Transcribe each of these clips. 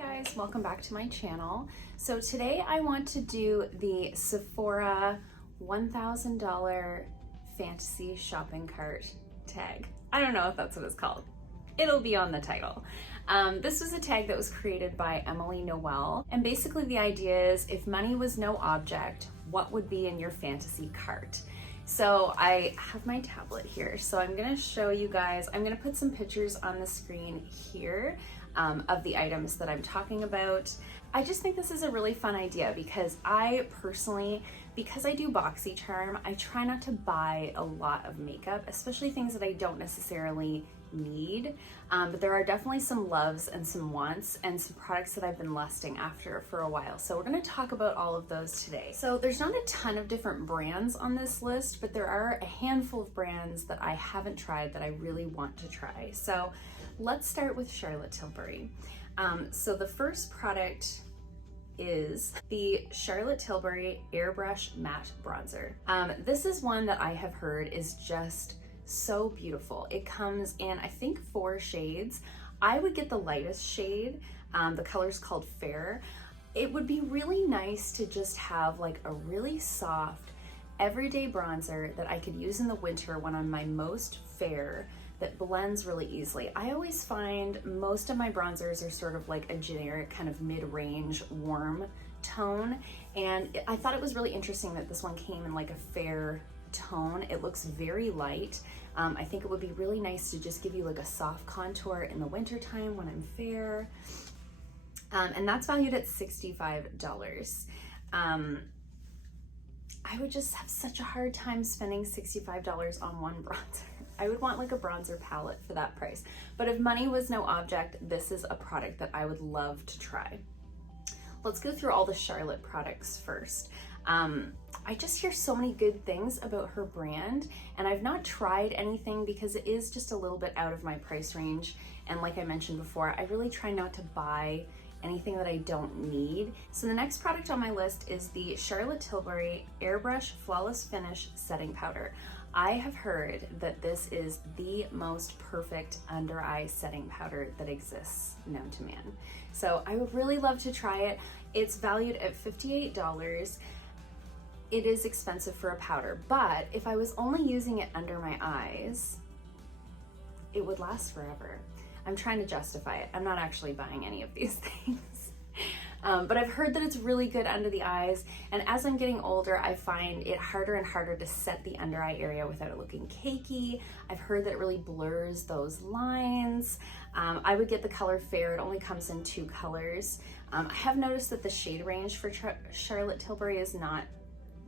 guys, welcome back to my channel. So today I want to do the Sephora $1,000 fantasy shopping cart tag. I don't know if that's what it's called. It'll be on the title. This was a tag that was created by Emily Noel, and basically the idea is if money was no object, what would be in your fantasy cart? So I have my tablet here, so I'm gonna show you guys, I'm gonna put some pictures on the screen here of the items that I'm talking about. I just think this is a really fun idea because I personally, because I do BoxyCharm, I try not to buy a lot of makeup, especially things that I don't necessarily need, but there are definitely some loves and some wants and some products that I've been lusting after for a while. So we're going to talk about all of those today. So there's not a ton of different brands on this list, but there are a handful of brands that I haven't tried that I really want to try. So let's start with Charlotte Tilbury. So the first product is the Charlotte Tilbury Airbrush Matte Bronzer. This is one that I have heard is just so beautiful. It comes in, I think, 4 shades. I would get the lightest shade. The color's called Fair. It would be really nice to just have like a really soft, everyday bronzer that I could use in the winter when I'm my most fair, that blends really easily. I always find most of my bronzers are sort of like a generic kind of mid-range warm tone, and I thought it was really interesting that this one came in like a fair tone. It looks very light. I think it would be really nice to just give you like a soft contour in the winter time when I'm fair. And that's valued at $65. I would just have such a hard time spending $65 on one bronzer. I would want like a bronzer palette for that price. But if money was no object, this is a product that I would love to try. Let's go through all the Charlotte products first. I just hear so many good things about her brand, and I've not tried anything because it is just a little bit out of my price range. And like I mentioned before, I really try not to buy anything that I don't need. So the next product on my list is the Charlotte Tilbury Airbrush Flawless Finish Setting Powder. I have heard that this is the most perfect under eye setting powder that exists known to man. So I would really love to try it. It's valued at $58. It is expensive for a powder, but if I was only using it under my eyes, it would last forever. I'm trying to justify it. I'm not actually buying any of these things. But I've heard that it's really good under the eyes, and as I'm getting older, I find it harder and harder to set the under eye area without it looking cakey. I've heard that it really blurs those lines. I would get the color Fair. It only comes in 2 colors. I have noticed that the shade range for Charlotte Tilbury is not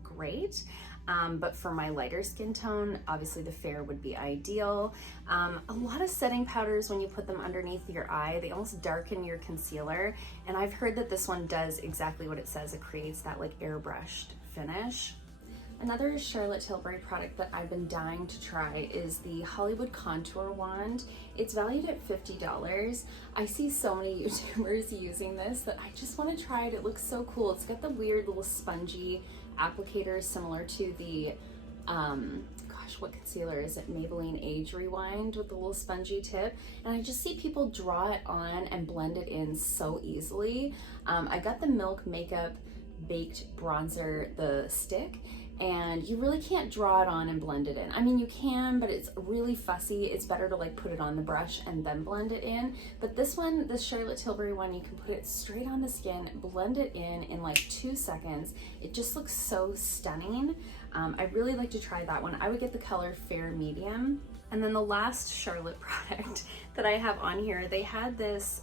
great, but for my lighter skin tone, obviously the Fair would be ideal. A lot of setting powders, when you put them underneath your eye, they almost darken your concealer, and I've heard that this one does exactly what it says. It creates that like airbrushed finish. Another Charlotte Tilbury product that I've been dying to try is the Hollywood Contour Wand. It's valued at $50. I see so many YouTubers using this that I just want to try it. It looks so cool. It's got the weird little spongy applicator similar to the, gosh, what concealer is it? Maybelline Age Rewind with the little spongy tip. And I just see people draw it on and blend it in so easily. I got the Milk Makeup Baked Bronzer, the stick, and you really can't draw it on and blend it in. I mean, you can, but it's really fussy. It's better to like put it on the brush and then blend it in. But this one, the Charlotte Tilbury one, you can put it straight on the skin, blend it in like 2 seconds. It just looks so stunning. I really like to try that one. I would get the color Fair Medium. And then the last Charlotte product that I have on here, they had this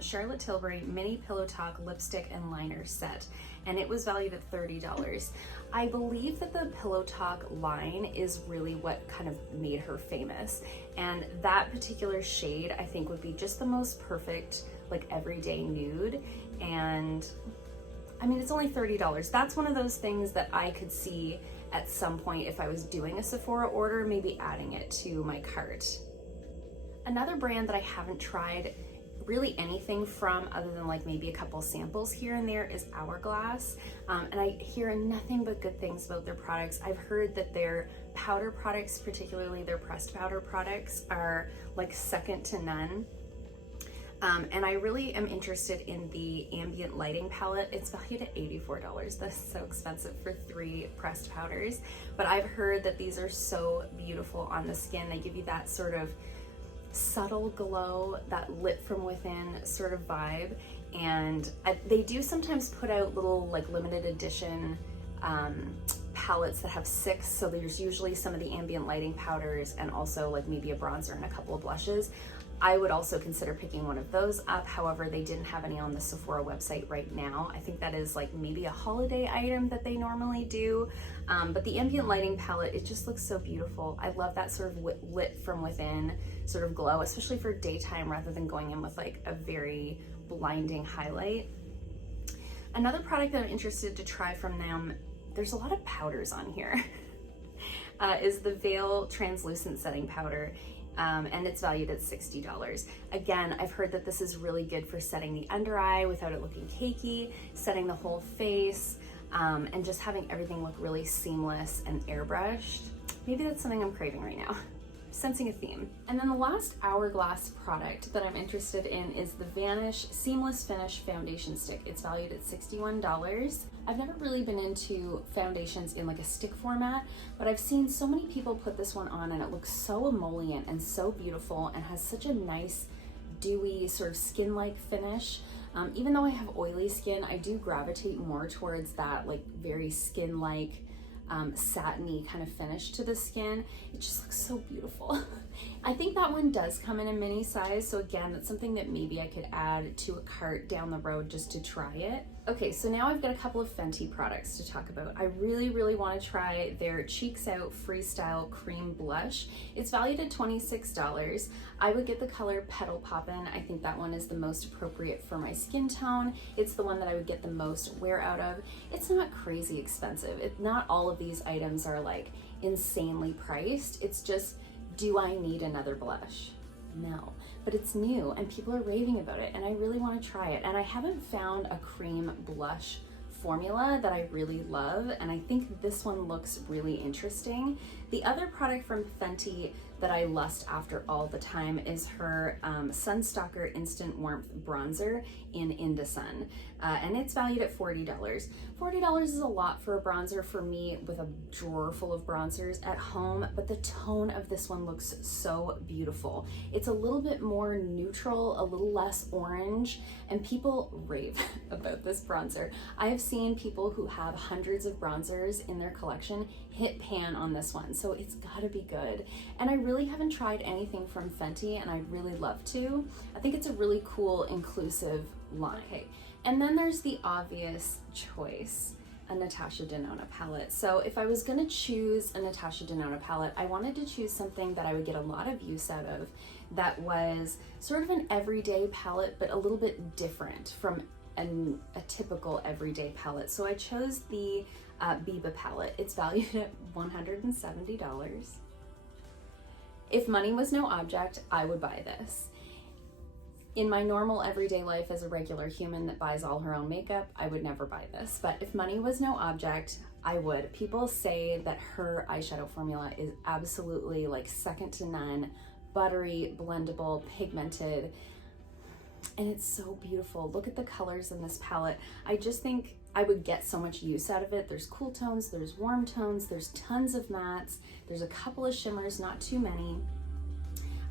Charlotte Tilbury Mini Pillow Talk Lipstick and Liner set, and it was valued at $30. I believe that the Pillow Talk line is really what kind of made her famous, and that particular shade I think would be just the most perfect like everyday nude. And I mean, it's only $30. That's one of those things that I could see at some point if I was doing a Sephora order, maybe adding it to my cart. Another brand that I haven't tried really anything from other than like maybe a couple samples here and there is Hourglass, and I hear nothing but good things about their products. I've heard that their powder products, particularly their pressed powder products, are like second to none. And I really am interested in the Ambient lighting palette. It's valued at $84. That's so expensive for 3 pressed powders. But I've heard that these are so beautiful on the skin. They give you that sort of subtle glow, that lit from within sort of vibe. And they do sometimes put out little like limited edition palettes that have 6. So there's usually some of the Ambient lighting powders and also like maybe a bronzer and a couple of blushes. I would also consider picking one of those up. However, they didn't have any on the Sephora website right now. I think that is like maybe a holiday item that they normally do. But the Ambient lighting palette, it just looks so beautiful. I love that sort of lit from within sort of glow, especially for daytime rather than going in with like a very blinding highlight. Another product that I'm interested to try from them, there's a lot of powders on here, is the Veil Translucent Setting Powder. And it's valued at $60. Again, I've heard that this is really good for setting the under eye without it looking cakey, setting the whole face, and just having everything look really seamless and airbrushed. Maybe that's something I'm craving right now. Sensing a theme. And then the last Hourglass product that I'm interested in is the Vanish Seamless Finish Foundation Stick. It's valued at $61. I've never really been into foundations in like a stick format, but I've seen so many people put this one on and it looks so emollient and so beautiful and has such a nice dewy sort of skin-like finish. Even though I have oily skin, I do gravitate more towards that like very skin-like satiny kind of finish to the skin. It just looks so beautiful. I think that one does come in a mini size, so again, that's something that maybe I could add to a cart down the road just to try it. Okay, so now I've got a couple of Fenty products to talk about. I really want to try their Cheeks Out Freestyle Cream Blush. It's valued at $26. I would get the color Petal Poppin'. I think that one is the most appropriate for my skin tone. It's the one that I would get the most wear out of. It's not crazy expensive. Not all of these items are like insanely priced. It's just, do I need another blush? No, but it's new and people are raving about it and I really want to try it. And I haven't found a cream blush formula that I really love, and I think this one looks really interesting. The other product from Fenty that I lust after all the time is her Sunstalker Instant Warmth Bronzer in Indasun, and it's valued at $40. $40 is a lot for a bronzer for me with a drawer full of bronzers at home, but the tone of this one looks so beautiful. It's a little bit more neutral, a little less orange, and people rave about this bronzer. I have seen people who have hundreds of bronzers in their collection hit pan on this one, so it's gotta be good. And I really haven't tried anything from Fenty, and I'd really love to. I think it's a really cool, inclusive line. Okay. And then there's the obvious choice, a Natasha Denona palette. So if I was gonna choose a Natasha Denona palette, I wanted to choose something that I would get a lot of use out of, that was sort of an everyday palette, but a little bit different from a typical everyday palette. So I chose the Biba palette. It's valued at $170. If money was no object, I would buy this. In my normal everyday life as a regular human that buys all her own makeup, I would never buy this. But if money was no object, I would. People say that her eyeshadow formula is absolutely like second to none, buttery, blendable, pigmented, and it's so beautiful. Look at the colors in this palette. I just think I would get so much use out of it. There's cool tones, there's warm tones, there's tons of mattes, there's a couple of shimmers, not too many.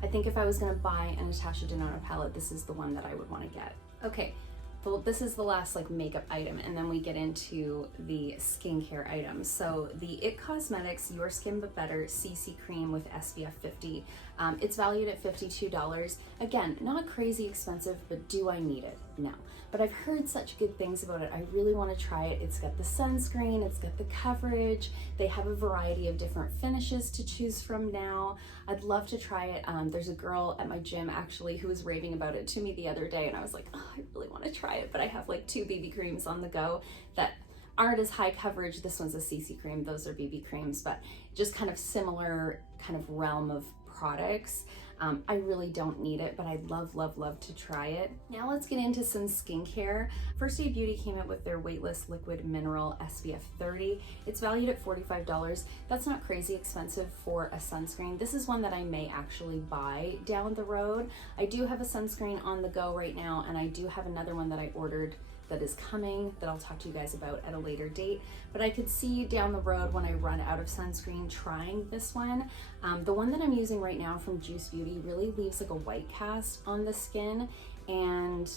I think if I was gonna buy a Natasha Denona palette, this is the one that I would wanna get. Okay, well, this is the last like makeup item, and then we get into the skincare items. So the IT Cosmetics Your Skin But Better CC Cream with SPF 50. It's valued at $52. Again, not crazy expensive, but do I need it? No. But I've heard such good things about it. I really want to try it. It's got the sunscreen, it's got the coverage. They have a variety of different finishes to choose from now. I'd love to try it. There's a girl at my gym actually who was raving about it to me the other day, and I was like, oh, I really want to try it, but I have like 2 BB creams on the go that aren't as high coverage. This one's a CC cream, those are BB creams, but just kind of similar kind of realm of products. I really don't need it, but I'd love, love, love to try it. Now let's get into some skincare. First Aid Beauty came out with their weightless liquid mineral SPF 30. It's valued at $45. That's not crazy expensive for a sunscreen. This is one that I may actually buy down the road. I do have a sunscreen on the go right now, and I do have another one that I ordered that is coming that I'll talk to you guys about at a later date. But I could see down the road when I run out of sunscreen trying this one. The one that I'm using right now from Juice Beauty really leaves like a white cast on the skin, and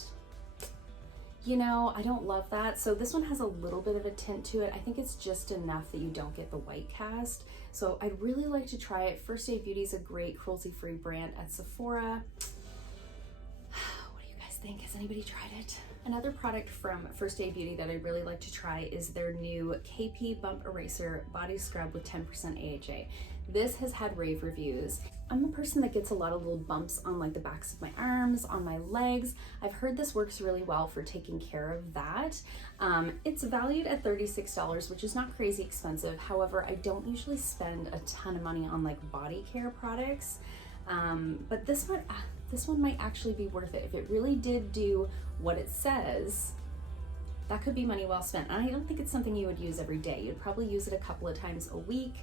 you know, I don't love that. So this one has a little bit of a tint to it. I think it's just enough that you don't get the white cast. So I'd really like to try it. First Aid Beauty is a great cruelty-free brand at Sephora. What do you guys think? Has anybody tried it? Another product from First Aid Beauty that I'd really like to try is their new KP Bump Eraser Body Scrub with 10% AHA. This has had rave reviews. I'm a person that gets a lot of little bumps on like the backs of my arms, on my legs. I've heard this works really well for taking care of that. It's valued at $36, which is not crazy expensive. However, I don't usually spend a ton of money on like body care products. But this one might actually be worth it. If it really did do what it says, that could be money well spent. And I don't think it's something you would use every day. You'd probably use it a couple of times a week.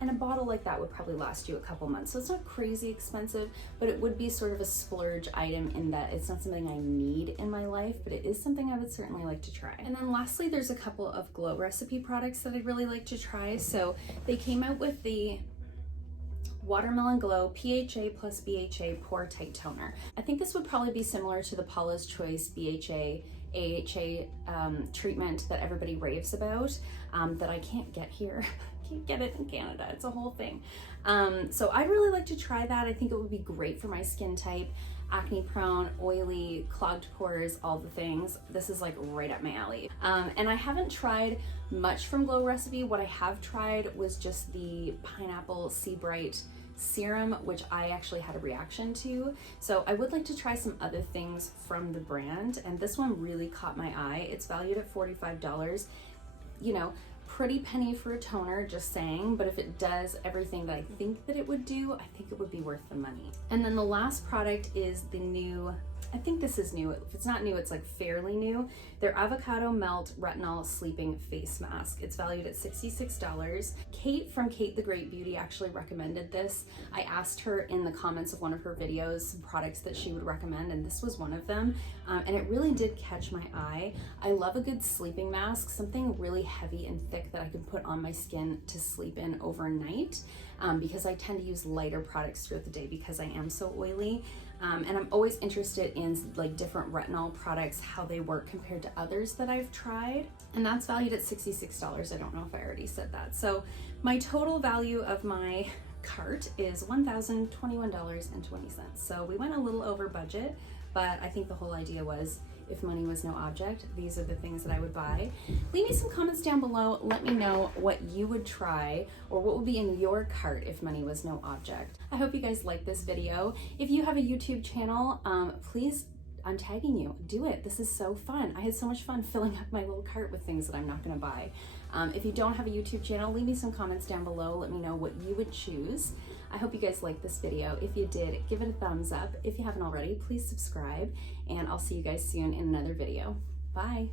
And a bottle like that would probably last you a couple months. So it's not crazy expensive, but it would be sort of a splurge item in that it's not something I need in my life, but it is something I would certainly like to try. And then lastly, there's a couple of Glow Recipe products that I'd really like to try. So they came out with the Watermelon Glow PHA plus BHA Pore Tight Toner. I think this would probably be similar to the Paula's Choice BHA AHA treatment that everybody raves about, that I can't get here. Can't get it in Canada. It's a whole thing. So I'd really like to try that. I think it would be great for my skin type. Acne prone, oily, clogged pores, all the things. This is like right up my alley. And I haven't tried much from Glow Recipe. What I have tried was just the Pineapple Sea Bright serum, which I actually had a reaction to. So I would like to try some other things from the brand, and this one really caught my eye. It's valued at $45. You know, pretty penny for a toner, just saying, but if it does everything that I think that it would do, I think it would be worth the money. And then the last product is the new, I think this is new. If it's not new, it's like fairly new. Their Avocado Melt Retinol Sleeping Face Mask. It's valued at $66. Kate from Kate the Great Beauty actually recommended this. I asked her in the comments of one of her videos some products that she would recommend, and this was one of them. And it really did catch my eye. I love a good sleeping mask, something really heavy and thick that I can put on my skin to sleep in overnight, because I tend to use lighter products throughout the day because I am so oily. And I'm always interested in like different retinol products, how they work compared to others that I've tried. And that's valued at $66. I don't know if I already said that. So my total value of my cart is $1,021.20. So we went a little over budget, but I think the whole idea was, if money was no object, these are the things that I would buy. Leave me some comments down below. Let me know what you would try or what would be in your cart if money was no object. I hope you guys like this video. If you have a YouTube channel, please, I'm tagging you. Do it. This is so fun. I had so much fun filling up my little cart with things that I'm not going to buy. If you don't have a YouTube channel, leave me some comments down below. Let me know what you would choose. I hope you guys liked this video. If you did, give it a thumbs up. If you haven't already, please subscribe, and I'll see you guys soon in another video. Bye.